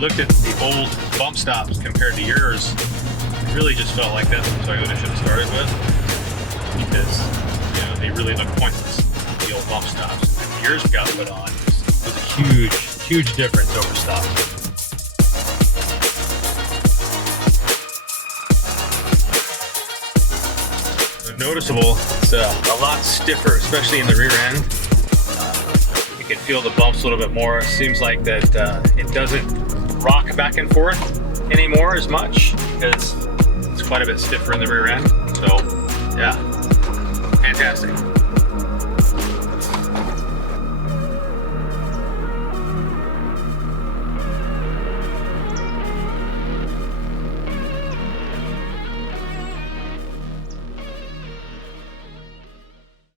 looked at the old bump stops compared to yours, it really just felt like that's the Toyota should have started with, because you know they really look pointless, the old bump stops. And yours got put on was a huge difference over stock. Noticeable, it's a lot stiffer, especially in the rear end. You can feel the bumps a little bit more. It seems like that it doesn't rock back and forth anymore as much because it's quite a bit stiffer in the rear end. So yeah, fantastic.